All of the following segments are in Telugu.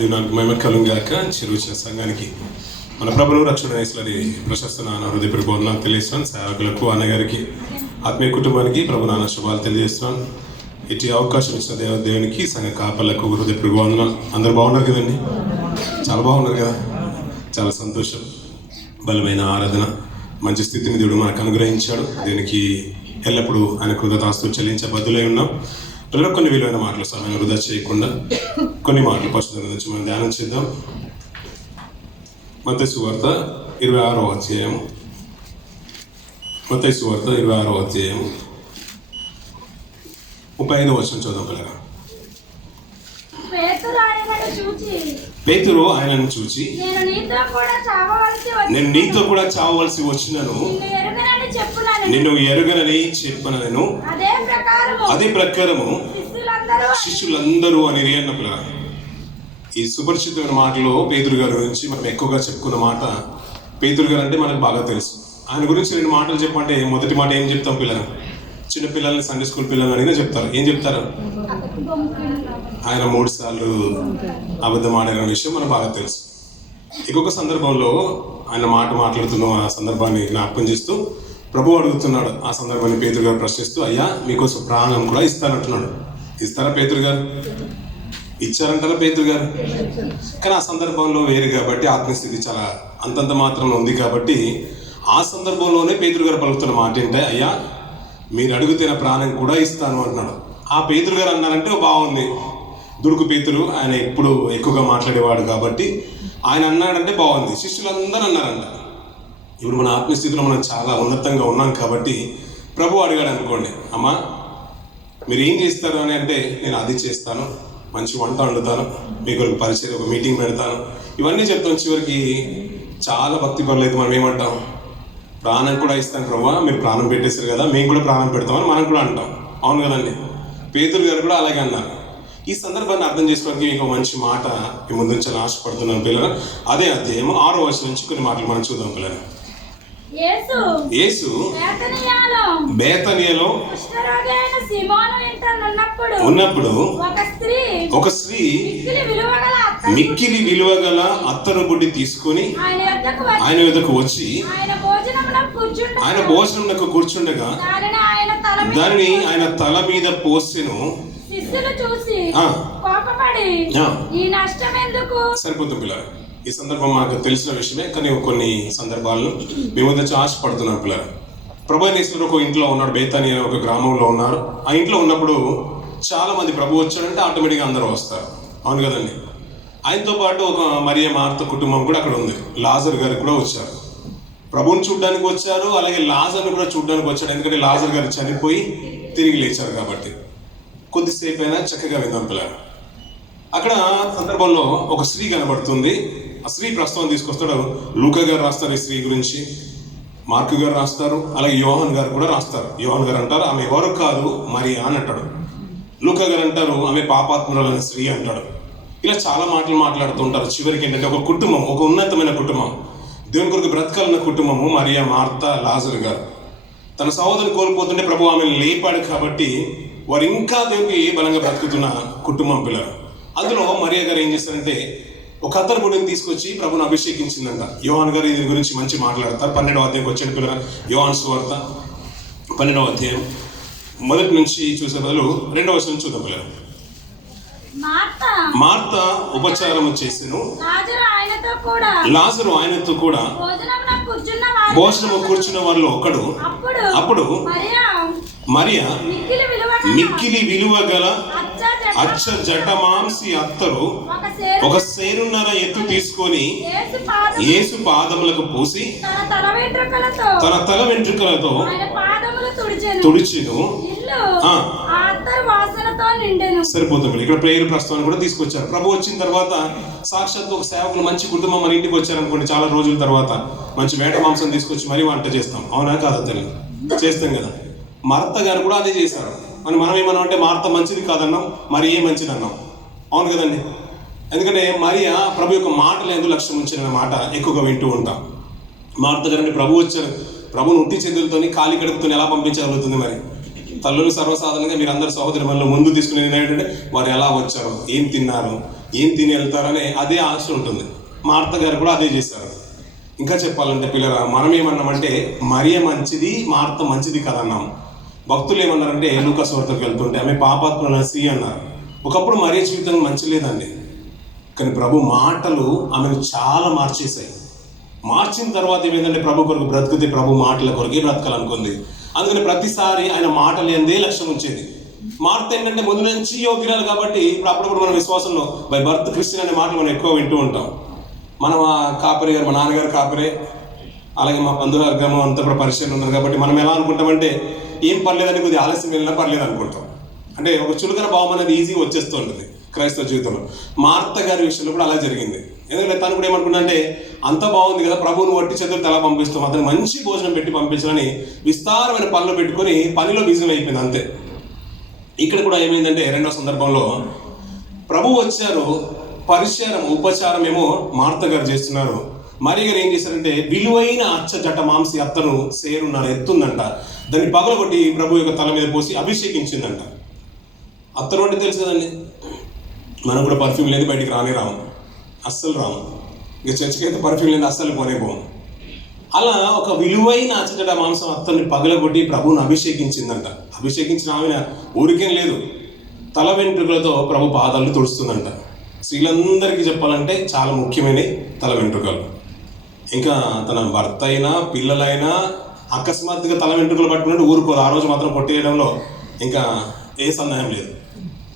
దేవునికి మహిమ కలుగుగాక. చెరువుచిన సంఘానికి మన ప్రభువు రక్షణ యేసుని ప్రశస్త నాన్న హృదయపూర్వక వందనాలు తెలియజేస్తున్నాను. సేవకులకు, అన్నగారికి, ఆత్మీయ కుటుంబానికి ప్రభు నాన్న శుభాలు తెలియజేస్తున్నాను. ఇటు అవకాశం ఇచ్చిన దేవునికి, సంఘ కాపర్లకు హృదయపూర్వక వందనాలు. అందరూ బాగున్నారు కదండి? చాలా బాగున్నారు కదా? చాలా సంతోషం. బలమైన ఆరాధన, మంచి స్థితిని దేవుడు మనకు అనుగ్రహించాడు. దీనికి ఎల్లప్పుడూ ఆయన కృతజ్ఞతాస్తుతులు చెల్లించే బద్దులై ఉన్నాం. పిల్లలు కొన్ని విలువైన మాటలు సమయం వృధా చేయకుండా కొన్ని మాటలు పరిశుద్ధ నుంచి మనం ధ్యానం చేద్దాం. మత్తయి సువార్త 26వ అధ్యాయం. మత్తయి సువార్త 26వ అధ్యాయం 35వ వచనం చదువు పిల్లగా. పేతురు ఆయనను చూచి, నేను నీతో కూడా చావవలసి వచ్చినను, నిన్ను ఎరుగనని చెప్పనను. అదే ప్రకారము శిష్యులందరూ అని అన్నప్పుడు ఈ సుపరిచితమైన మాటలో పేతురు గారి గురించి మనం ఎక్కువగా చెప్పుకున్న మాట. పేతురు గారు అంటే మనకు బాగా తెలుసు. ఆయన గురించి 2 మాటలు చెప్పంటే మొదటి మాట ఏం చెప్తాం? పిల్లలు, చిన్న పిల్లల్ని, సండే స్కూల్ పిల్లలు అడిగినా చెప్తారు. ఏం చెప్తారు? ఆయన 3 సార్లు అబద్ధం ఆడిన విషయం మనకు బాగా తెలుసు. ఇంకొక సందర్భంలో ఆయన మాట్లాడుతున్న ఆ సందర్భాన్ని జ్ఞాపకం చేస్తూ ప్రభు అడుగుతున్నాడు. ఆ సందర్భాన్ని పేతురు గారు ప్రశ్నిస్తూ, అయ్యా మీకోసం ప్రాణం కూడా ఇస్తానంటున్నాడు. ఇస్తారా పేతురు గారు? ఇచ్చారంటారా పేతురు గారు? కానీ ఆ సందర్భంలో వేరు కాబట్టి ఆత్మస్థితి చాలా అంతంత మాత్రం ఉంది కాబట్టి ఆ సందర్భంలోనే పేతురు గారు పలుకుతున్న మాట ఏంటంటే, అయ్యా మీరు అడిగితే నా ప్రాణం కూడా ఇస్తాను అంటున్నాడు. ఆ పేతురు గారు అన్నారంటే బాగుంది. దుడుకు పేతురు, ఆయన ఎప్పుడు ఎక్కువగా మాట్లాడేవాడు కాబట్టి ఆయన అన్నాడంటే బాగుంది. శిష్యులందరూ అన్నారంట. ఇప్పుడు మన ఆత్మస్థితిలో మనం చాలా ఉన్నతంగా ఉన్నాం కాబట్టి ప్రభు అడిగాడు అనుకోండి, అమ్మా మీరు ఏం చేస్తారు అని అంటే, నేను అది చేస్తాను, మంచి వంట వండుతాను, మీకు ఒక పరిచయం, ఒక మీటింగ్ పెడతాను, ఇవన్నీ చెప్తాం. చివరికి చాలా భక్తి పనులు అయితే మనం ఏమంటాం? ప్రాణం కూడా ఇస్తాను ప్రభు, మీరు ప్రాణం పెట్టేశారు కదా, మేము కూడా ప్రాణం పెడతామని మనం కూడా అంటాం. అవును కదండి? పేతురు గారు కూడా అలాగే అన్నారు. ఈ సందర్భాన్ని అర్థం చేసుకోవడానికి మీకు మంచి మాట మీ ముందు నుంచి ఆశపడుతున్నాను పిల్లలు. అదే అధ్యాయం 6వ వచనం నుంచి కొన్ని మాటలు మనం చూద్దాం పిల్లలు. యేసు బేతనియలో ఉన్నప్పుడు ఒక స్త్రీ మిక్కిలి విలువగల అత్తరు బుడ్డి తీసుకొని ఆయన యొద్దకు వచ్చి ఆయన భోజనమునకు కూర్చుండగా దానిని ఆయన తల మీద పోసెను. సరిపోతుంది పిల్లలు. ఈ సందర్భం మాకు తెలిసిన విషయమే, కానీ కొన్ని సందర్భాలను మేము వచ్చి ఆశపడుతున్నాం పిల్లలు. ప్రభు ఒక ఇంట్లో ఉన్నాడు, బేతాని అనే ఒక గ్రామంలో ఉన్నారు. ఆ ఇంట్లో ఉన్నప్పుడు చాలా మంది ప్రభు వచ్చాడంటే ఆటోమేటిక్గా అందరూ వస్తారు. అవును కదండి? ఆయనతో పాటు ఒక మరియ మార్త కుటుంబం కూడా అక్కడ ఉంది. లాజర్ గారు కూడా వచ్చారు. ప్రభువుని చూడడానికి వచ్చారు, అలాగే లాజర్ని కూడా చూడడానికి వచ్చాడు. ఎందుకంటే లాజర్ గారు చనిపోయి తిరిగి లేచారు కాబట్టి. కొద్దిసేపు అయినా చక్కగా విందాం పిల్లలు. అక్కడ సందర్భంలో ఒక స్త్రీ కనబడుతుంది. ఆ స్త్రీ ప్రస్తావన తీసుకొస్తాడు. లూకా గారు రాస్తారు ఈ స్త్రీ గురించి, మార్కు గారు రాస్తారు, అలాగే యోహాన్ గారు కూడా రాస్తారు. యోహాన్ గారు అంటారు ఆమె ఎవరు కాదు మరియా అని అంటాడు. లూకా గారు అంటారు ఆమె పాపాత్మురాలైన స్త్రీ అంటాడు. ఇలా చాలా మాటలు మాట్లాడుతుంటారు. చివరికి ఏంటంటే ఒక కుటుంబం, ఒక ఉన్నతమైన కుటుంబం, దేవుని కొరకు బ్రతకాలన్న కుటుంబము మరియా, మార్త, లాజరు గారు. తన సహోదరుని కోల్పోతుంటే ప్రభు ఆమెను లేపాడు కాబట్టి వారు ఇంకా దేవునికి బలంగా బ్రతుకుతున్న కుటుంబం పిల్లలు. అందులో మరియా గారు ఏం చేస్తారంటే ఒక అత్తరు బుడ్డిని తీసుకొచ్చి ప్రభుని అభిషేకించిందంట. యోహాన్ గారు దీని గురించి మంచి మాట్లాడతారు. 12వ అధ్యాయంకి వచ్చాడు పిల్లలు. యోహాను సువార్త 12వ అధ్యాయం మొదటి నుంచి చూసే బదులు 2వ వచనం చూద్దాం పిల్లలు. మార్త ఉపచారము చేసెను, లాజరు ఆయనతో కూడా భోజనము కూర్చున్న వాళ్ళు ఒకడు. అప్పుడు మరియా మిక్కిలి విలువ గల అచ్చ జటమాంసి అత్తరు ఒక సేరున్నర ఎత్తు తీసుకొని యేసు పాదములకు పూసి తన తల వెంట్రుకలతో తుడిచెను. సరిపోతుంది. ఇక్కడ ప్రేయర్ ప్రస్తావన కూడా తీసుకొచ్చారు. ప్రభు వచ్చిన తర్వాత సాక్షాత్ ఒక సేవకులు మంచి కుటుంబం మన ఇంటికి వచ్చారనుకోండి, చాలా రోజుల తర్వాత మంచి వేట మాంసం తీసుకొచ్చి మరీ వంట చేస్తాం. అవునా కాదా? తెలియదు, చేస్తాం కదా. మార్త గారు కూడా అదే చేశారు. మనం ఏమన్నా అంటే మార్త మంచిది కాదన్నాం, మరి ఏ మంచిది అన్నాం. అవును కదండి? ఎందుకంటే మరియా ప్రభు యొక్క మాటలు ఎందుకు లక్ష్యం ఉంచిన మాట ఎక్కువగా వింటూ ఉంటాం. మార్త గారిని ప్రభు వచ్చారు, ప్రభుని ఉట్టి చేతులతోని ఖాళీ కడుపుతో ఎలా పంపించగలుగుతుంది? మరి తల్లులు సర్వసాధారణంగా మీరు అందరు సహోదరి మనలో ముందు తీసుకునేది ఏంటంటే వారు ఎలా వచ్చారు, ఏం తిన్నారు, ఏం తిని వెళ్తారనే అదే ఆశ ఉంటుంది. మార్త గారు కూడా అదే చేశారు. ఇంకా చెప్పాలంటే పిల్లరా, మనం ఏమన్నామంటే మరియ మంచిది, మార్త మంచిది కదన్నాం. భక్తులు ఏమన్నారంటే లూకా సువార్తకు వెళ్తుంటే ఆమె పాపాత్ముల స్త్రీ అన్నారు. ఒకప్పుడు మరియ జీవితం మంచి లేదండి, కానీ ప్రభు మాటలు ఆమెను చాలా మార్చేశాయి. మార్చిన తర్వాత ఏమైందంటే ప్రభు కొరకు బ్రతుకుతే ప్రభు మాటల కొరకే బ్రతకాలనుకుంది. అందుకని ప్రతిసారి ఆయన మాటలు ఎందే లక్ష్యం ఉంచేది. మార్త ఏంటంటే ముందు నుంచి యోగ్యురాలు కాబట్టి ఇప్పుడు అప్పుడప్పుడు మన విశ్వాసంలో బై బర్త్ క్రిస్టియన్ అనే మాటలు మనం ఎక్కువ వింటూ ఉంటాం. మనం కాపరి గారు, మా నాన్నగారు కాపరే, అలాగే మా బంధువర్గం అంతా కూడా పరిచయం ఉన్నారు కాబట్టి మనం ఎలా అనుకుంటామంటే ఏం పర్లేదని కొద్దిగా ఆలస్యం వెళ్ళినా పర్లేదు అనుకుంటాం. అంటే ఒక చులకన భావం అనేది ఈజీగా వచ్చేస్తూ ఉంటుంది క్రైస్తవ జీవితంలో. మార్త గారి విషయంలో కూడా అలా జరిగింది. ఎందుకంటే తను కూడా ఏమనుకున్నా అంటే అంత బాగుంది కదా, ప్రభువును వట్టి చేతులతో ఎలా పంపిస్తాం, అతను మంచి భోజనం పెట్టి పంపించాలని విస్తారమైన పనులు పెట్టుకొని పనిలో బిజీ అయిపోయింది అంతే. ఇక్కడ కూడా ఏమైందంటే రెండో సందర్భంలో ప్రభు వచ్చారు, పరిచారం ఉపచారం ఏమో మార్త గారు చేస్తున్నారు. మరి గారు ఏం చేశారంటే విలువైన అచ్చ జట మాంసి అత్తను సేరున్నారు ఎత్తుందంట, దాన్ని పగలగొట్టి ప్రభు యొక్క తల మీద పోసి అభిషేకించిందంట. అత్తరు అంటే తెలుసు కదండి, మనం కూడా పర్ఫ్యూమ్ లేదు బయటికి రాము, అస్సలు రాము. ఇక చర్చికి అయితే పర్ఫ్యూమ్ లేదు అస్సలు పోము. అలా ఒక విలువైన అచ్చజట మాంసం అత్తని పగలగొట్టి ప్రభువును అభిషేకించిందంట. అభిషేకించిన ఆమె ఊరికేం లేదు, తల వెంట్రుకలతో ప్రభు పాదాలు తుడుస్తుందంట. స్త్రీలందరికీ చెప్పాలంటే చాలా ముఖ్యమైన తల వెంట్రుకలు. ఇంకా తన భర్త అయినా పిల్లలైనా అకస్మాత్తుగా తల వెంట్రుకలు పట్టుకుంటే ఊరుకోదు. ఆ రోజు మాత్రం కొట్టేయడంలో ఇంకా ఏ సందేహం లేదు.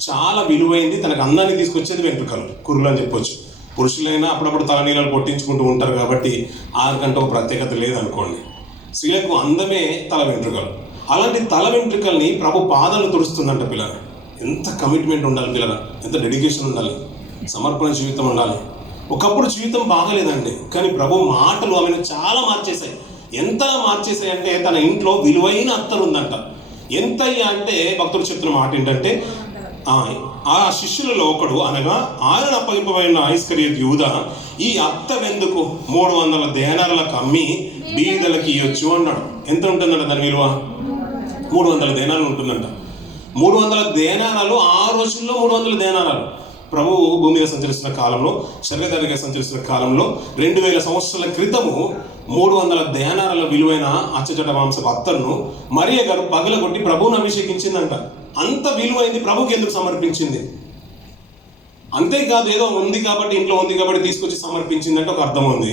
చాలా విలువైంది, తనకు అందాన్ని తీసుకొచ్చేది వెంట్రుకలు, కుర్రులు అని చెప్పొచ్చు. పురుషులైనా అప్పుడప్పుడు తల నీళ్ళలు కొట్టించుకుంటూ ఉంటారు కాబట్టి ఆరికంటే ఒక ప్రత్యేకత లేదనుకోండి. స్త్రీలకు అందమే తల వెంట్రుకలు. అలాంటి తల వెంట్రుకల్ని ప్రభు పాదాలు తుడుస్తుందంట. పిల్లలు ఎంత కమిట్మెంట్ ఉండాలి, పిల్లలు ఎంత డెడికేషన్ ఉండాలి, సమర్పణ జీవితం ఉండాలి. ఒకప్పుడు జీవితం బాగలేదండి, కానీ ప్రభు మాటలు ఆమెను చాలా మార్చేశాయి. ఎంతగా మార్చేశాయి అంటే తన ఇంట్లో విలువైన అత్తరు ఉందంట. ఎంతయ్యా అంటే భక్తుడు చెప్తున్న మాట ఏంటంటే ఆ శిష్యులలో ఒకడు అనగా ఆయన అప్పగింపబడిన ఇస్కరియోతు యూదా ఈ అత్త వెందుకు 300 దేనారాలకు అమ్మి బీదలకు ఇవ్వచ్చు అన్నాడు. ఎంత ఉంటుందంట దాని విలువ? 300 దేనారాలు ఉంటుందంట. 300 దేనారాలు ఆ రోజుల్లో 300 దేనారాలు. ప్రభు భూమి మీద సంచరిస్తున్న కాలంలో, శరీరధారిగా సంచరిస్తున్న కాలంలో 2000 సంవత్సరాల క్రితము 300 దేనారాల విలువైన అచ్చజట మాంసపు అత్తరును మరియ గారు పగలగొట్టి ప్రభువును అభిషేకించిందంట. అంత విలువైంది ప్రభుకి ఎందుకు సమర్పించింది? అంతేకాదు ఏదో ఉంది కాబట్టి, ఇంట్లో ఉంది కాబట్టి తీసుకొచ్చి సమర్పించిందంటే ఒక అర్థం ఉంది.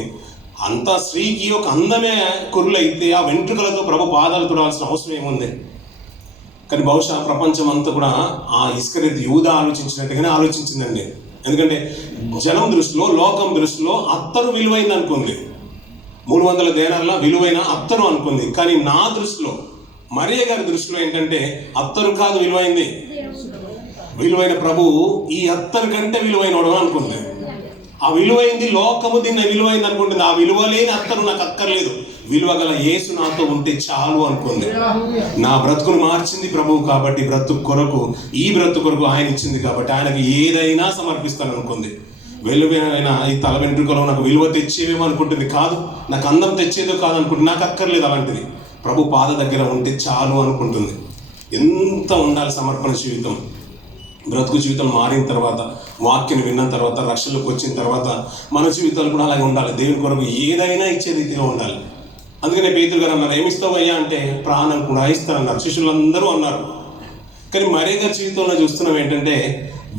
అంత స్త్రీకి ఒక అందమే కురులైతే ఆ వెంట్రుకలతో ప్రభు పాదాలు తుడాల్సిన అవసరం ఏముంది? కానీ బహుశా ప్రపంచం అంతా కూడా ఆ ఇస్కరియోతు యూదా ఆలోచించినట్టుగానే ఆలోచించిందండి. ఎందుకంటే జనం దృష్టిలో, లోకం దృష్టిలో అత్తరు విలువైంది అనుకుంది. 300 దేనార్ల విలువైన అత్తరు అనుకుంది. కానీ నా దృష్టిలో, మరియ గారి దృష్టిలో ఏంటంటే అత్తరు కాదు విలువైంది, విలువైన ప్రభువు ఈ అత్తరు కంటే విలువైనడు అనుకుంది. ఆ విలువైంది లోకము దీన్ని విలువైంది అనుకుంటుంది. ఆ విలువ లేని అత్తరు నాకు అక్కర్లేదు, విలువ గల యేసు నాతో ఉంటే చాలు అనుకుంది. నా బ్రతుకును మార్చింది ప్రభువు కాబట్టి బ్రతుకు కొరకు, ఈ బ్రతుకు కొరకు ఆయన ఇచ్చింది కాబట్టి ఆయనకు ఏదైనా సమర్పిస్తాను అనుకుంది. వెలువైన ఈ తల వెంట్రుకలో నాకు విలువ తెచ్చేవేమో అనుకుంటుంది. కాదు, నాకు అందం తెచ్చేదో కాదు అనుకుంటుంది. నాకు అక్కర్లేదు అలాంటిది, ప్రభు పాద దగ్గర ఉంటే చాలు అనుకుంటుంది. ఎంత ఉండాలి సమర్పణ జీవితం. బ్రతుకు జీవితం మారిన తర్వాత, వాక్యం విన్న తర్వాత, రక్షణలోకి వచ్చిన తర్వాత మన జీవితాలు కూడా అలాగే ఉండాలి. దేవుని కొరకు ఏదైనా ఇచ్చే రీతిగా ఉండాలి. అందుకనే పేతురు గారు అన్నారు, ఏమిస్తావయ్యా అంటే ప్రాణం కూడా ఇస్తానన్నారు. శిష్యులందరూ అన్నారు. కానీ మరియ గారి జీవితంలో చూస్తున్నాం ఏంటంటే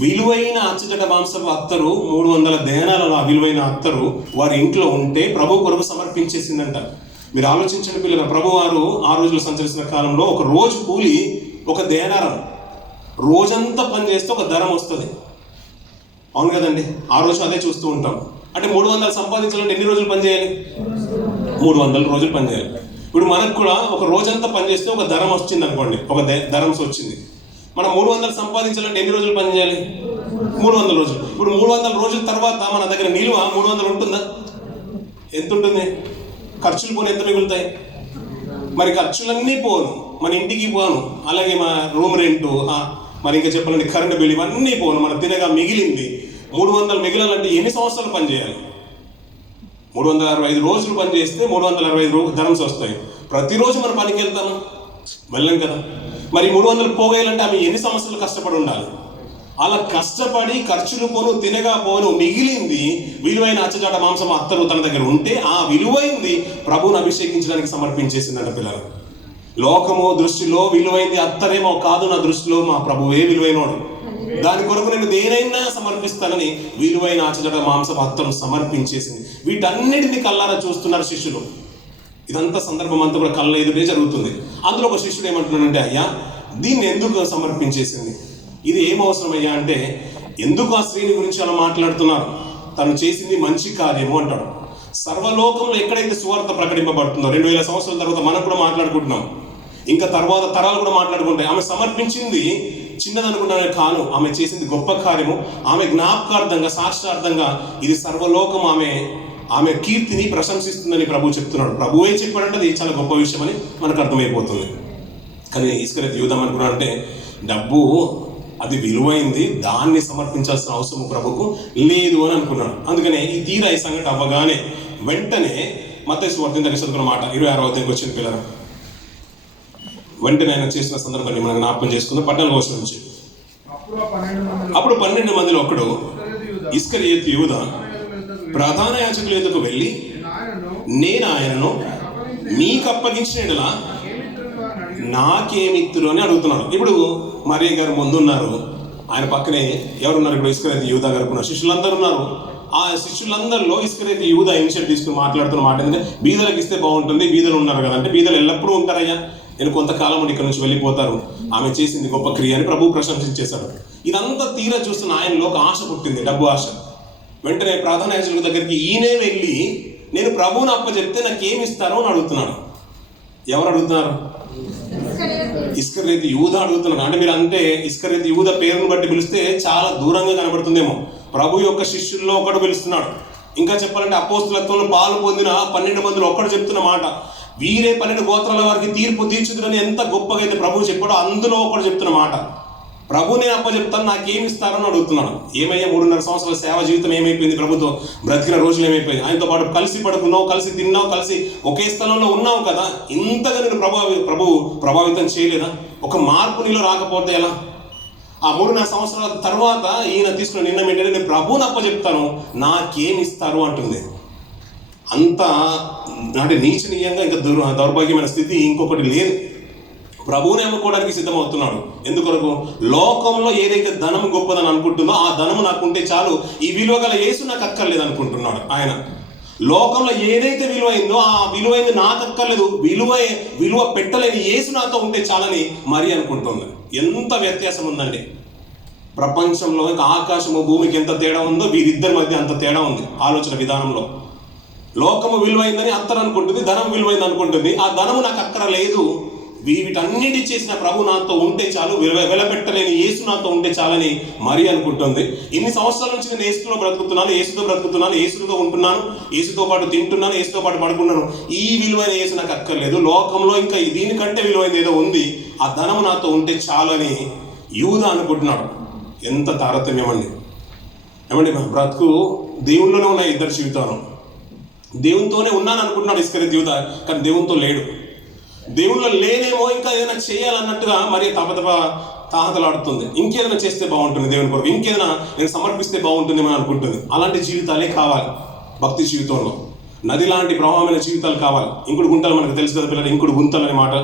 విలువైన అచ్చజట మాంసపు అత్తరు 300 దేనాల విలువైన అత్తరు వారి ఇంట్లో ఉంటే ప్రభు కొరకు సమర్పించేసిందంట. మీరు ఆలోచించండి పిల్లలు, ప్రభు వారు ఆ రోజులు సంచరిస్తున్న కాలంలో ఒక రోజు కూలి 1 దేనారం, రోజంతా పని చేస్తే 1 ధరం వస్తుంది. అవును కదండి, ఆ రోజు అదే చూస్తూ ఉంటాం. అంటే 300 సంపాదించాలంటే ఎన్ని రోజులు పని చేయాలి? 300 రోజులు పని చేయాలి. ఇప్పుడు మనకు కూడా ఒక రోజంతా పని చేస్తే 1 ధరం వచ్చింది అనుకోండి, 1 ధరంస్ వచ్చింది. మనం 300 సంపాదించాలంటే ఎన్ని రోజులు పని చేయాలి? 300 రోజులు. ఇప్పుడు 300 రోజుల తర్వాత మన దగ్గర నిలువ 300 ఉంటుందా? ఎంత ఉంటుంది? ఖర్చులు పోను ఎంత మిగులుతాయి? మరి ఖర్చులన్నీ పోను, మన ఇంటికి పోను, అలాగే మన రూమ్ రెంటు, మరి ఇంకా చెప్పాలంటే కరెంటు బిల్, ఇవన్నీ పోను. మన తినగా మిగిలింది 300 మిగిలాలంటే ఎన్ని సంవత్సరాలు పని చేయాలి? 365 రోజులు పని చేస్తే 365 ధరమ్స్ వస్తాయి. ప్రతిరోజు మనం పనికి వెళ్తాము, వెళ్ళం కదా. మరి 300 పోగేయాలంటే ఆమె ఎన్ని సంవత్సరాలు కష్టపడి ఉండాలి? అలా కష్టపడి ఖర్చులు పోను తినగా పోను మిగిలింది విలువైన అచ్చజాట మాంసం అత్తరు తన దగ్గర ఉంటే ఆ విలువైంది ప్రభువును అభిషేకించడానికి సమర్పించేసిందంట పిల్లలు. లోకము దృష్టిలో విలువైంది అత్తరేమో కాదు, నా దృష్టిలో మా ప్రభువే విలువైనోడు, దాని కొరకు నేను దేనైనా సమర్పిస్తానని విలువైన అచ్చజాట మాంసం అత్తరు సమర్పించేసింది. వీటన్నిటిని కళ్ళారా చూస్తున్నారు శిష్యులు. ఇదంతా సందర్భం అంతా కూడా కళ్ళ ఎదుటే జరుగుతుంది. అందులో ఒక శిష్యుడు ఏమంటున్నాడంటే, అయ్యా దీన్ని ఎందుకు సమర్పించేసింది, ఇది ఏం అవసరం అయ్యా అంటే, ఎందుకు ఆ స్త్రీని గురించి అలా మాట్లాడుతున్నారు, తను చేసింది మంచి కార్యము అంటాడు. సర్వలోకంలో ఎక్కడైతే సువార్త ప్రకటింపబడుతుందో 2000 సంవత్సరాల తర్వాత మనం కూడా మాట్లాడుకుంటున్నాం, ఇంకా తర్వాత తరాలు కూడా మాట్లాడుకుంటాయి. ఆమె సమర్పించింది చిన్నదనుకున్నానే కాను, ఆమె చేసింది గొప్ప కార్యము. ఆమె జ్ఞాపకార్థంగా సాక్షార్థంగా ఇది సర్వలోకం ఆమె కీర్తిని ప్రశంసిస్తుందని ప్రభు చెప్తున్నాడు. ప్రభువే చెప్పాడంటే అది చాలా గొప్ప విషయం అని మనకు అర్థమైపోతుంది. కానీ ఇస్కరియోతు యూదా అనుకున్నాడంటే, డబ్బు అది విలువైంది, దాన్ని సమర్పించాల్సిన అవసరం ప్రభుకు లేదు అని అనుకున్నాడు. అందుకనే ఈ తీరా ఈ సంఘటన అవ్వగానే వెంటనే మత్తయి సువార్త దగ్గర చదువుకున్న మాట 26వ అధ్యాయంకి వచ్చిన పిల్లలు, వెంటనే ఆయన చేసిన సందర్భాన్ని మనం జ్ఞాపకం చేసుకుందాం. 14వ వచనం నుంచి, అప్పుడు 12 మందిలో ఒకడు ఇస్కరియోతు యూదా ప్రధాన యాజకుల ఎదుకు వెళ్ళి, నేను ఆయనను మీకు అప్పగించిన యెడల నాకేమిత్తురు అని అడుగుతున్నాడు. ఇప్పుడు మరియ గారు ముందున్నారు, ఆయన పక్కనే ఎవరున్నారు? ఇప్పుడు ఇస్కరియోతు యూదా గారు ఉన్నారు, శిష్యులందరూ ఉన్నారు. ఆ శిష్యులందరిలో ఇస్కరియోతు యూదా ఇనిషియేటివ్ తీసుకుని మాట్లాడుతున్న మాట ఏంటంటే, బీదలకు ఇస్తే బాగుంటుంది, బీదలు ఉన్నారు కదా అంటే, బీదలు ఎల్లప్పుడూ ఉంటారయ్యా, నేను కొంతకాలం ఇక్కడ నుంచి వెళ్ళిపోతారు, ఆమె చేసింది గొప్ప క్రియ అని ప్రభు ప్రశంసించేశాడు. ఇదంతా తీరా చూస్తున్న ఆయనలో ఒక ఆశ పుట్టింది, డబ్బు ఆశ. వెంటనే ప్రధాన యాజకుల దగ్గరికి ఈయనే వెళ్ళి, నేను ప్రభువుని అప్పచెప్తే నాకేమి ఇస్తారో అని అడుగుతున్నాడు. ఎవరు అడుగుతున్నారు? ఇస్కరియోతు యూదా అడుగుతున్నారు. అంటే మీరు అంటే ఇస్కరియోతు యూదా పేరును బట్టి పిలిస్తే చాలా దూరంగా కనబడుతుందేమో. ప్రభు యొక్క శిష్యుల్లో ఒకడు పిలుస్తున్నాడు. ఇంకా చెప్పాలంటే అపోస్తులత్వంలో పాలు పొందిన 12 మందిలో ఒక్కడు చెప్తున్న మాట, వీరే 12 గోత్రాల వారికి తీర్పు తీర్చుదురని ఎంత గొప్పగా అయితే ప్రభువు చెప్పాడో అందులో ఒకడు చెప్తున్న మాట. ప్రభు నేను అప్పచెప్తాను, నాకేమి ఇస్తారని అడుగుతున్నాడు. ఏమయ్యా 3.5 సంవత్సరాల సేవ జీవితం ఏమైపోయింది, ప్రభుతో బ్రతికిన రోజులు ఏమైపోయింది, ఆయనతో పాటు కలిసి పడుకున్నావు, కలిసి తిన్నావు, కలిసి ఒకే స్థలంలో ఉన్నావు కదా, ఇంతగా నేను ప్రభు ప్రభావితం చేయలేదా? ఒక మార్పు నీలో రాకపోతే ఎలా? ఆ 3.5 సంవత్సరాల తర్వాత ఈయన తీసుకున్న నిర్ణయం ఏంటంటే, నేను ప్రభువుని అప్పచెప్తాను, నాకేమి ఇస్తారు అంటుంది. అంత అంటే నీచనీయంగా ఇంకా దౌర్భాగ్యమైన స్థితి ఇంకొకటి లేదు. ప్రభువుని అమ్ముకోవడానికి సిద్ధమవుతున్నాడు. ఎందుకొరకు? లోకంలో ఏదైతే ధనం గొప్పదని అనుకుంటుందో ఆ ధనము నాకుంటే చాలు, ఈ విలువ గల యేసు నాకు అక్కర్లేదు అనుకుంటున్నాడు ఆయన. లోకంలో ఏదైతే విలువైందో ఆ విలువైంది నాకు అక్కర్లేదు, విలువ పెట్టలేని యేసు నాతో ఉంటే చాలని మరి అనుకుంటుంది. ఎంత వ్యత్యాసం ఉందండి ప్రపంచంలో. ఇంకా ఆకాశము భూమికి ఎంత తేడా ఉందో వీరిద్దరి మధ్య అంత తేడా ఉంది ఆలోచన విధానంలో. లోకము విలువైందని అత్తరు అనుకుంటుంది, ధనం విలువైంది అనుకుంటుంది. ఆ ధనము నాకు అక్కర లేదు, వీటన్నిటి చేసిన ప్రభు నాతో ఉంటే చాలు, వెలపెట్టలేని యేసు నాతో ఉంటే చాలని మరి అనుకుంటుంది. ఇన్ని సంవత్సరాల నుంచి నేను యేసుతో బ్రతుకుతున్నాను, యేసుతో ఉంటున్నాను, యేసుతో పాటు తింటున్నాను, యేసుతో పాటు పడుకున్నాను, ఈ విలువైన యేసు నాకు అక్కర్లేదు, లోకంలో ఇంకా దీనికంటే విలువైనది ఏదో ఉంది, ఆ ధనము నాతో ఉంటే చాలు అని యూదా అనుకుంటున్నాడు. ఎంత తారతమ్యం అండి! ఏమండి, బ్రతుకు దేవుళ్ళలోనే ఉన్నాయి ఇద్దరు జీవితాలు. దేవునితోనే ఉన్నాను అనుకుంటున్నాడు ఇస్కరియోతు యూదా, కానీ దేవునితో లేడు. దేవుళ్ళో లేనేమో, ఇంకా ఏదైనా చేయాలన్నట్టుగా మరి తాహతలాడుతుంది. ఇంకేదైనా చేస్తే బాగుంటుంది దేవుని కొరకు, ఇంకేదైనా నేను సమర్పిస్తే బాగుంటుంది అని అనుకుంటుంది. అలాంటి జీవితాలే కావాలి భక్తి జీవితంలో. నది లాంటి ప్రవాహమైన జీవితాలు కావాలి. ఇంకుడు గుంతలు మనకు తెలుసు కదా పిల్లలు, ఇంకుడు గుంతలు అనే మాట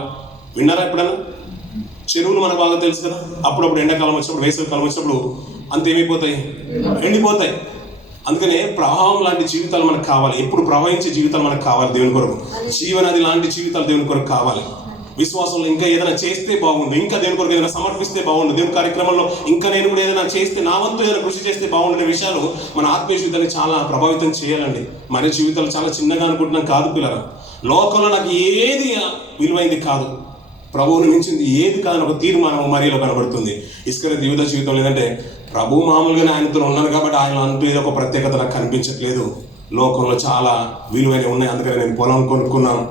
విన్నారా ఎప్పుడైనా? చెరువులు మనకు బాగా తెలుసు కదా. అప్పుడప్పుడు ఎండాకాలం వచ్చినప్పుడు, వేసవి కాలం వచ్చినప్పుడు అంతేమైపోతాయి, ఎండిపోతాయి. అందుకనే ప్రవాహం లాంటి జీవితాలు మనకు కావాలి. ఎప్పుడు ప్రవహించే జీవితాలు మనకు కావాలి దేవుని కొరకు. జీవనది లాంటి జీవితాలు దేవుని కొరకు కావాలి. విశ్వాసంలో ఇంకా ఏదైనా చేస్తే బాగుండు, ఇంకా దేవుని కొరకు ఏదైనా సమర్పిస్తే బాగుండు, దేవుని కార్యక్రమంలో ఇంకా నేను కూడా ఏదైనా చేస్తే, నా వంతు ఏదైనా కృషి చేస్తే బాగుండే విషయాలు మన ఆత్మీయ జీవితాన్ని చాలా ప్రభావితం చేయాలండి. మన జీవితాలు చాలా చిన్నగా అనుకుంటున్నాం కాదు పిల్లరా. లోకంలో నాకు ఏది విలువైంది కాదు, ప్రభువుని మించింది ఏది కాదని ఒక తీర్మానం మరియలో కనబడుతుంది. ఇస్కరియోతు యూదా జీవితం లేదంటే, ప్రభు మామూలుగానే ఆయనతో ఉన్నాను కాబట్టి ఆయన అంటూ ఏదో ఒక ప్రత్యేకత నాకు కనిపించట్లేదు, లోకంలో చాలా విలువైనవి ఉన్నాయి, అందుకని నేను పొలం కొనుక్కున్నాను,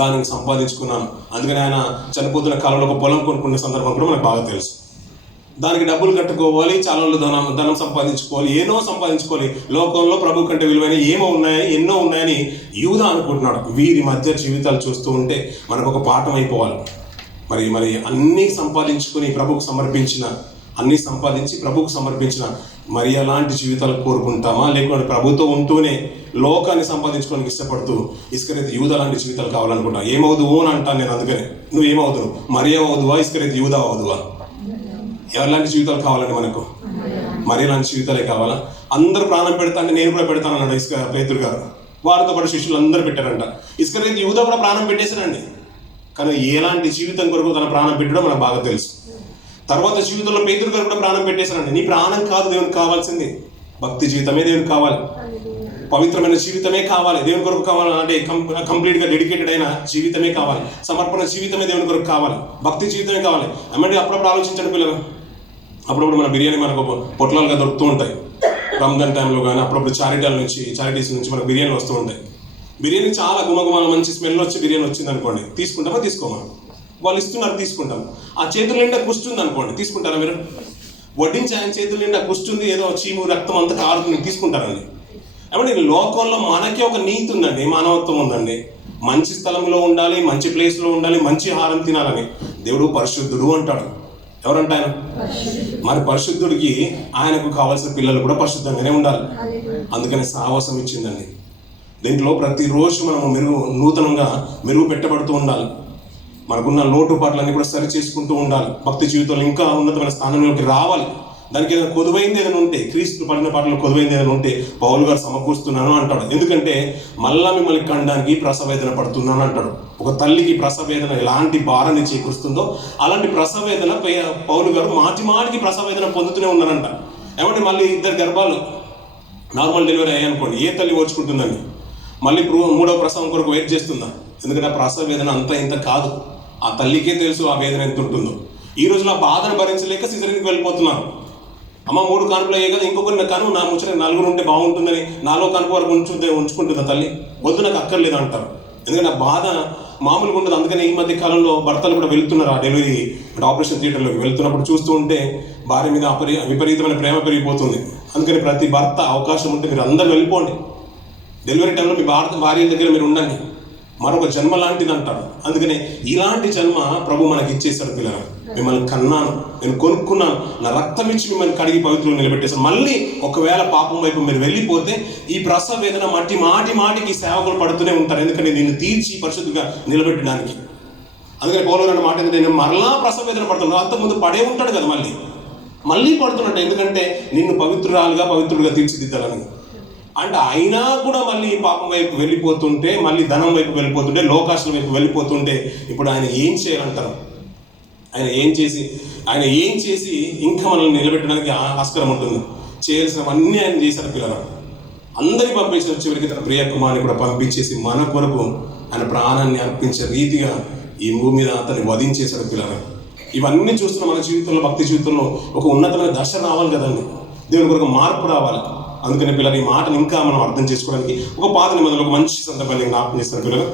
దానికి సంపాదించుకున్నాను. అందుకని ఆయన చనిపోతున్న కాలంలో ఒక పొలం కొనుక్కునే సందర్భం కూడా మనకు బాగా తెలుసు. దానికి డబ్బులు కట్టుకోవాలి, చాలా ధనం సంపాదించుకోవాలి, ఏనో సంపాదించుకోవాలి. లోకంలో ప్రభు కంటే విలువైన ఎన్నో ఉన్నాయని యూదా అనుకుంటున్నాడు. వీరి మధ్య జీవితాలు చూస్తూ ఉంటే మనకు ఒక పాఠం అయిపోవాలి. మరి అన్నీ సంపాదించుకుని ప్రభుకు సమర్పించిన అన్నీ సంపాదించి ప్రభువుకు సమర్పించిన మరియా లాంటి జీవితాలు కోరుకుంటామా, లేకుంటే ప్రభుతో ఉంటూనే లోకాన్ని సంపాదించుకోవడానికి ఇష్టపడుతూ ఇస్కరియోతు యూదా లాంటి జీవితాలు కావాలనుకుంటా? ఏమవుదువు అని అంటాను నేను. అందుకని నువ్వు ఏమవుదువు? మరియా అవుదువా, ఇస్కరియోతు యూదా అవుదువా? ఎవరిలాంటి జీవితాలు కావాలండి మనకు? మరియా లాంటి జీవితాలే కావాలా? అందరూ ప్రాణం పెడతాను, నేను కూడా పెడతాను అన్నాడు పేతురు గారు. వారితో పాటు శిష్యులు అందరూ పెట్టారంట. ఇస్కరియోతు యూదా కూడా ప్రాణం పెట్టేశారండి. కానీ ఎలాంటి జీవితం కొరకు తన ప్రాణం పెట్టడం మనకు బాగా తెలుసు. తర్వాత జీవితంలో పేతురు గారు కూడా ప్రాణం పెట్టేశారండి. నీ ప్రాణం కాదు దేవునికి కావాల్సింది, భక్తి జీవితమే దేవునికి కావాలి, పవిత్రమైన జీవితమే కావాలి. దేవుని కొరకు కావాలి అంటే కంప్లీట్గా డెడికేటెడ్ అయిన జీవితమే కావాలి, సమర్పణ జీవితమే దేవుని కొరకు కావాలి, భక్తి జీవితమే కావాలి. అమ్మండి అప్పుడప్పుడు ఆలోచించండి పిల్లలు, అప్పుడప్పుడు మన బిర్యానీ మనకు పొట్లాలుగా దొరుకుతూ ఉంటాయి. రంజాన్ టైంలో కానీ అప్పుడప్పుడు చారిటీస్ నుంచి మనకు బిర్యానీ వస్తూ ఉంటాయి. బిర్యానీ చాలా గుమగుమాల మంచి స్మెల్ వచ్చి బిర్యానీ వచ్చింది అనుకోండి, తీసుకుంటామా? తీసుకోమా? వాళ్ళు ఇస్తున్నారు, తీసుకుంటాం. ఆ చేతుల నిండా కుస్తుంది అనుకోండి, తీసుకుంటారా మీరు? వడ్డించి ఆయన చేతుల నిండా కుస్తుంది, ఏదో చీము రక్తం అంతా కారుతుంది, తీసుకుంటారండి. ఏమంటే లోకంలో మనకే ఒక నీతి ఉందండి, మానవత్వం ఉందండి. మంచి స్థలంలో ఉండాలి, మంచి ప్లేస్లో ఉండాలి, మంచి ఆహారం తినాలని. దేవుడు పరిశుద్ధుడు అంటాడు. ఎవరంట ఆయన? మరి పరిశుద్ధుడికి ఆయనకు కావాల్సిన పిల్లలు కూడా పరిశుద్ధంగానే ఉండాలి. అందుకని సాహసం ఇచ్చిందండి. దీంట్లో ప్రతిరోజు మనము నూతనంగా మెరుగు పెట్టబడుతూ ఉండాలి. మనకున్న లోటుపాట్లన్నీ కూడా సరి చేసుకుంటూ ఉండాలి. భక్తి జీవితంలో ఇంకా ఉన్నతమైన స్థానంలోకి రావాలి. దానికి ఏదైనా కొదువైంది ఏదైనా ఉంటే, క్రీస్తు పడిన పాటలో కొదువైంది ఏదైనా ఉంటే పౌలు గారు సమకూరుస్తున్నాను అంటాడు. ఎందుకంటే మళ్ళా మిమ్మల్ని కనడానికి ప్రసవేదన పడుతున్నాను అంటాడు. ఒక తల్లికి ప్రసవేదన ఎలాంటి భారాన్ని చేకూరుస్తుందో అలాంటి ప్రసవేదన పౌలు గారు మాటికి ప్రసవేదన పొందుతూనే ఉన్నారంట. ఏమంటే మళ్ళీ 2 గర్భాలు నార్మల్ డెలివరీ అయ్యాయనుకోండి, ఏ తల్లి ఓర్చుకుంటుందని? మళ్ళీ 3వ ప్రసవం కొరకు వెయిట్ చేస్తుందా? ఎందుకంటే ఆ ప్రసవ వేదన అంత ఇంత కాదు. ఆ తల్లికే తెలుసు ఆ వేదన ఎంత ఉంటుందో. ఈ రోజులో ఆ బాధను భరించలేక సిజరీన్కి వెళ్ళిపోతున్నారు. అమ్మ 3 కానుపులు అయ్యే కదా, ఇంకొకరిని కను, నా ముచ్చట 4 ఉంటే బాగుంటుందని 4వ కానుపు వరకు ఉంచుకుంటుంది తల్లి. వద్దు నాకు అక్కర్లేదు అంటారు. ఎందుకంటే ఆ బాధ మామూలుగా ఉండదు. అందుకని ఈ మధ్య కాలంలో భర్తలు కూడా వెళ్తున్నారు ఆ డెలివరీ ఆపరేషన్ థియేటర్లోకి. వెళ్తున్నప్పుడు చూస్తూ ఉంటే భార్య మీద విపరీతమైన ప్రేమ పెరిగిపోతుంది. అందుకని ప్రతి భర్త అవకాశం ఉంటే మీరు అందరూ వెళ్ళిపోండి. డెలివరీ టైంలో మీ భార్య దగ్గర మీరు ఉండండి. మరొక జన్మ లాంటిది అంటారు. అందుకని ఇలాంటి జన్మ ప్రభు మనకి ఇచ్చేశాడు. పిల్లలు, మిమ్మల్ని కన్నాను, నేను కొనుక్కున్నాను, నా రక్తం ఇచ్చి మిమ్మల్ని కడిగి పవిత్రులు నిలబెట్టేశాను. మళ్ళీ ఒకవేళ పాపం వైపు మీరు వెళ్ళిపోతే ఈ ప్రసవ వేదన మాటికి సేవకులు పడుతూనే ఉంటారు. ఎందుకంటే నిన్ను తీర్చి పరిశుద్ధిగా నిలబెట్టడానికి. అందుకని పౌలు గారు మాట ఏంటంటే, నేను మరలా ప్రసవ వేదన పడుతున్నాను. అంతకుముందు పడే ఉంటాడు కదా, మళ్ళీ పడుతున్నట్టు. ఎందుకంటే నిన్ను పవిత్రుడిగా తీర్చిదిద్దాలని. అంటే అయినా కూడా మళ్ళీ పాపం వైపు వెళ్ళిపోతుంటే, మళ్ళీ ధనం వైపు వెళ్ళిపోతుంటే, లోకాశల వైపు వెళ్ళిపోతుంటే ఇప్పుడు ఆయన ఏం చేయాలంటారు? ఆయన ఏం చేసి ఇంకా మనల్ని నిలబెట్టడానికి ఆస్కారం ఉంటుంది? చేయాల్సినవన్నీ ఆయన చేశారు. పిల్లలు అందరికీ పంపించిన చివరికి తన ప్రియ కుమారుని కూడా పంపించేసి మన కొరకు ఆయన ప్రాణాన్ని అర్పించే రీతిగా ఈ భూమి మీద అతన్ని వధించేశారు. పిల్లలు ఇవన్నీ చూస్తున్న మన జీవితంలో, భక్తి జీవితంలో ఒక ఉన్నతమైన దశ రావాలి కదండి. దేవుని కొరకు మార్పు రావాలి. అందుకని పిల్లలు ఈ మాటను ఇంకా మనం అర్థం చేసుకోవడానికి ఒక పాత నిబంధనలో ఒక మంచి సందర్భాన్ని జ్ఞాపకం చేస్తారు. పిల్లలు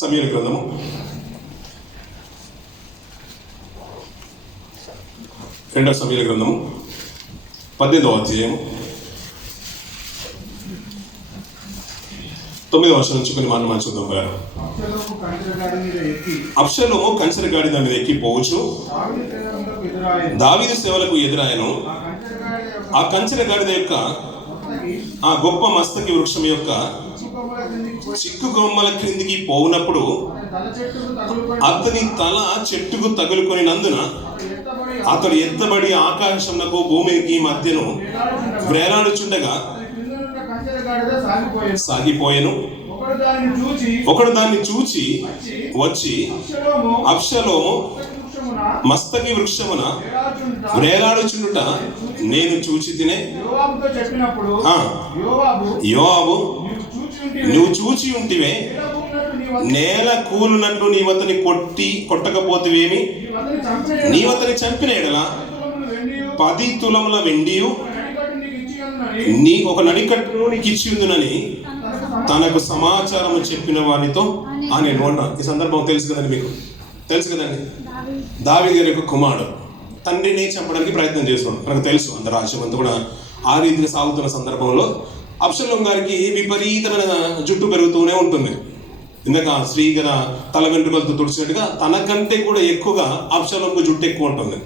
సమూయేలు గ్రంథము 2వ సమూయేలు గ్రంథము 18వ అధ్యాయం 9వ వచనం నుంచి కొన్ని మాటలు మనం చూద్దాం. గారు అబ్షలోము కంచెర గాడిద మీద ఎక్కి పోవచ్చు, దావీదు సేవలకు ఎదురాయను. ఆ కంచెర గాడిద యొక్క ఆ గొప్ప మస్తకి వృక్షం యొక్క చిక్కు కొమ్మల క్రిందికి పోవునప్పుడు అతని తల చెట్టుకు తగులుకొని నందున అతడు ఎత్తబడి ఆకాశంకు భూమికి మధ్యను వేలాడుచుండగా సాగిపోయెను. ఒకడు దాన్ని చూచి వచ్చి అబ్షలోము మస్తకి వృక్షమున వేలాడుచుండుట నేను చూచి తినే. యోవాబు నువ్వు చూచి ఉంటివే, నేల కూలునట్లు నీవతని కొట్టకపోతేవేమి? నీవతని చంపిన ఎడల 10 తులముల వెండియు నీ ఒక నడికట్టును నీకు ఇచ్చి ఉందునని తనకు సమాచారము చెప్పిన వానితో అని నోట. ఈ సందర్భం తెలుసు కదండి, మీకు తెలుసు కదండి. దావీదు గారి యొక్క కుమారుడు తండ్రిని చంపడానికి ప్రయత్నం చేస్తున్నాడు. మనకు తెలుసు అంత రాజ్యం అంతా కూడా ఆ రీతిగా సాగుతున్న సందర్భంలో అబ్షలోము గారికి విపరీతమైన జుట్టు పెరుగుతూనే ఉంటుంది. ఇందాక స్త్రీ కదా తల వెంట్రుకలతో తుడిచినట్టుగా తనకంటే కూడా ఎక్కువగా అబ్షలోముకు జుట్టు ఎక్కువ ఉంటుంది.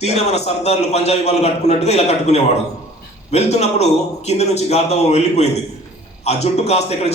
తీరా మన సర్దార్లు పంజాబీ వాళ్ళు కట్టుకున్నట్టుగా ఇలా కట్టుకునేవాడు. వెళ్తున్నప్పుడు కింద నుంచి గార్ధవం వెళ్ళిపోయింది. ఆ జుట్టు కాస్త ఎక్కడ